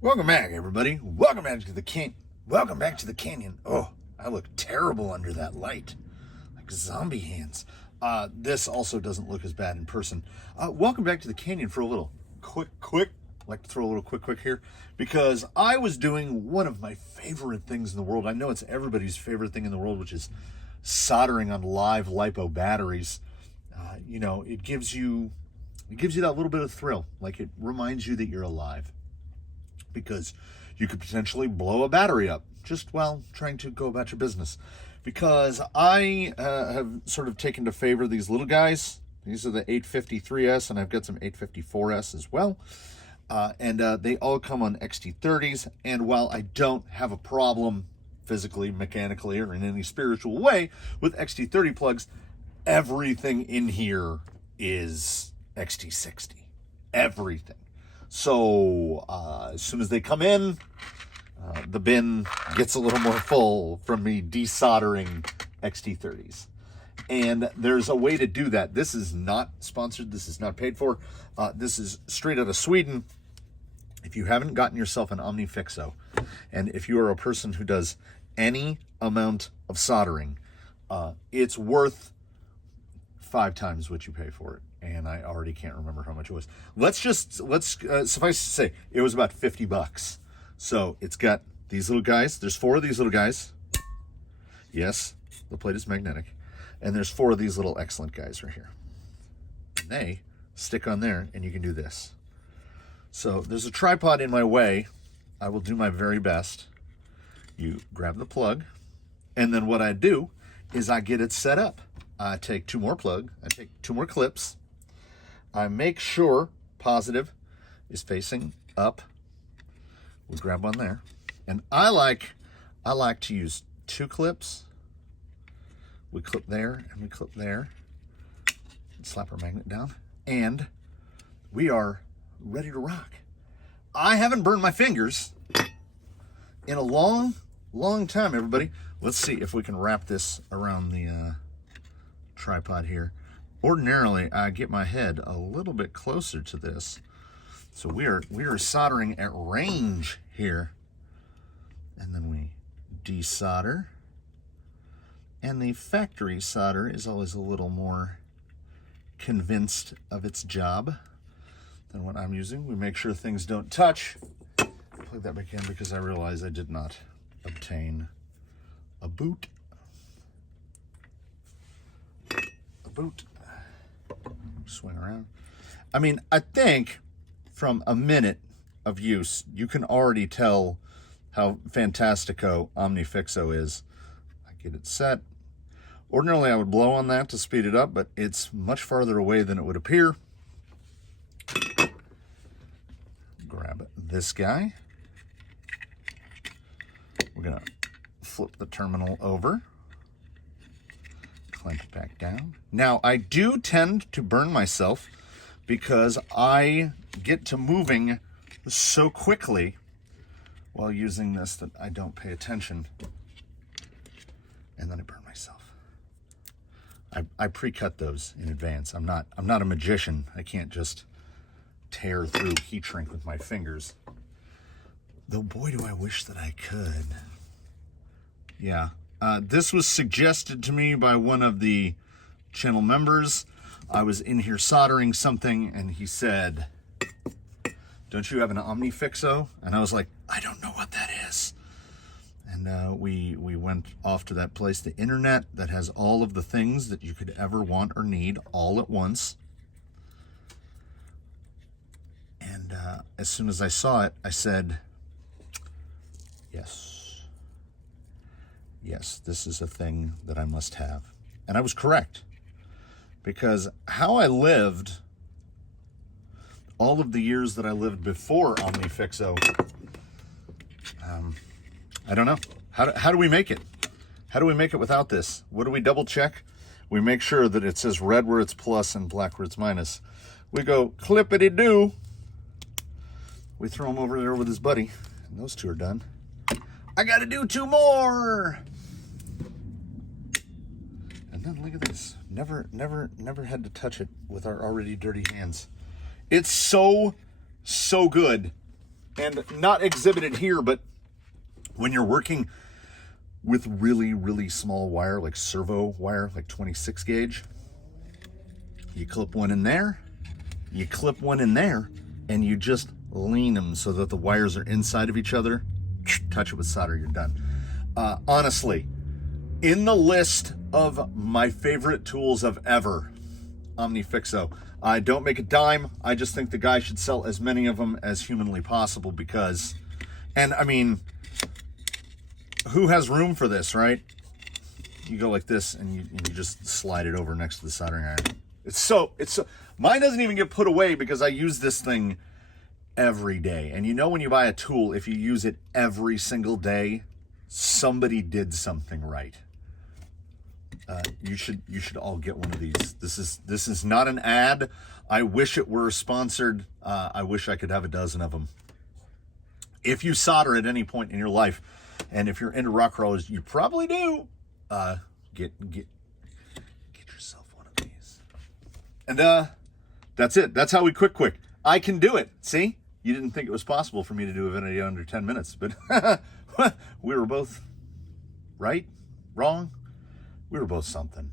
Welcome back, everybody. Welcome back to the canyon. Oh, I look terrible under that light, like zombie hands. This also doesn't look as bad in person. Welcome back to the canyon for a little quick. Like to throw a little quick here because I was doing one of my favorite things in the world. I know it's everybody's favorite thing in the world, which is soldering on live LiPo batteries. It gives you that little bit of thrill. Like it reminds you that you're alive, because you could potentially blow a battery up just while trying to go about your business. Because I have sort of taken to favor these little guys. These are the 853S, and I've got some 854S as well. And they all come on XT30s. And while I don't have a problem physically, mechanically, or in any spiritual way with XT30 plugs, everything in here is XT60. Everything. So as soon as they come in, the bin gets a little more full from me desoldering XT30s. And there's a way to do that. This is not sponsored. This is not paid for. This is straight out of Sweden. If you haven't gotten yourself an Omnifixo, and if you are a person who does any amount of soldering, it's worth 5 times what you pay for it. And I already can't remember how much it was. Let's suffice to say, it was about $50. So it's got these little guys. There's 4 of these little guys. Yes, the plate is magnetic. And there's 4 of these little excellent guys right here. And they stick on there, and you can do this. So there's a tripod in my way. I will do my very best. You grab the plug, and then what I do is I get it set up. I take 2 more plug. I take 2 more clips. I make sure positive is facing up. We grab one there. And I like to use 2 clips. We clip there and we clip there. Slap our magnet down. And we are ready to rock. I haven't burned my fingers in a long time, everybody. Let's see if we can wrap this around the tripod here. Ordinarily, I get my head a little bit closer to this. So we are soldering at range here. And then we desolder. And the factory solder is always a little more convinced of its job than what I'm using. We make sure things don't touch. Plug that back in because I realize I did not obtain a boot. Swing around. I mean, I think from a minute of use, you can already tell how fantastico Omnifixo is. I get it set. Ordinarily, I would blow on that to speed it up, but it's much farther away than it would appear. Grab this guy. We're going to flip the terminal over. Clamp it back down. Now, I do tend to burn myself because I get to moving so quickly while using this that I don't pay attention. And then I burn myself. I pre-cut those in advance. I'm not a magician. I can't just tear through heat shrink with my fingers. Though boy, do I wish that I could. Yeah. This was suggested to me by one of the channel members. I was in here soldering something, and he said, "Don't you have an Omnifixo?" And I was like, "I don't know what that is." And we went off to that place, the internet, that has all of the things that you could ever want or need all at once. And as soon as I saw it, I said, yes. Yes, this is a thing that I must have. And I was correct. Because how I lived all of the years that I lived before Omnifixo, I don't know. How do we make it? How do we make it without this? What do we double check? We make sure that it says red where it's plus and black where it's minus. We go clippity-doo. We throw him over there with his buddy. And those 2 are done. I got to do 2 more. And then look at this. Never had to touch it with our already dirty hands. It's so good. and not exhibited here, but when you're working with really, really small wire, like servo wire, like 26 gauge, you clip one in there, you clip one in there, and you just lean them so that the wires are inside of each other. Touch it with solder, you're done. Honestly, in the list of my favorite tools of ever, Omnifixo. I don't make a dime. I just think the guy should sell as many of them as humanly possible because, and I mean, who has room for this, right? You go like this and you just slide it over next to the soldering iron. It's so, mine doesn't even get put away because I use this thing every day. And you know, when you buy a tool, if you use it every single day, somebody did something right. You should all get one of these. This is not an ad. I wish it were sponsored. I wish I could have a dozen of them. If you solder at any point in your life, and if you're into rock crawlers, you probably do. Get yourself one of these. And that's it. That's how we quick. I can do it. See? You didn't think it was possible for me to do a video under 10 minutes, but we were both right, wrong. We were both something.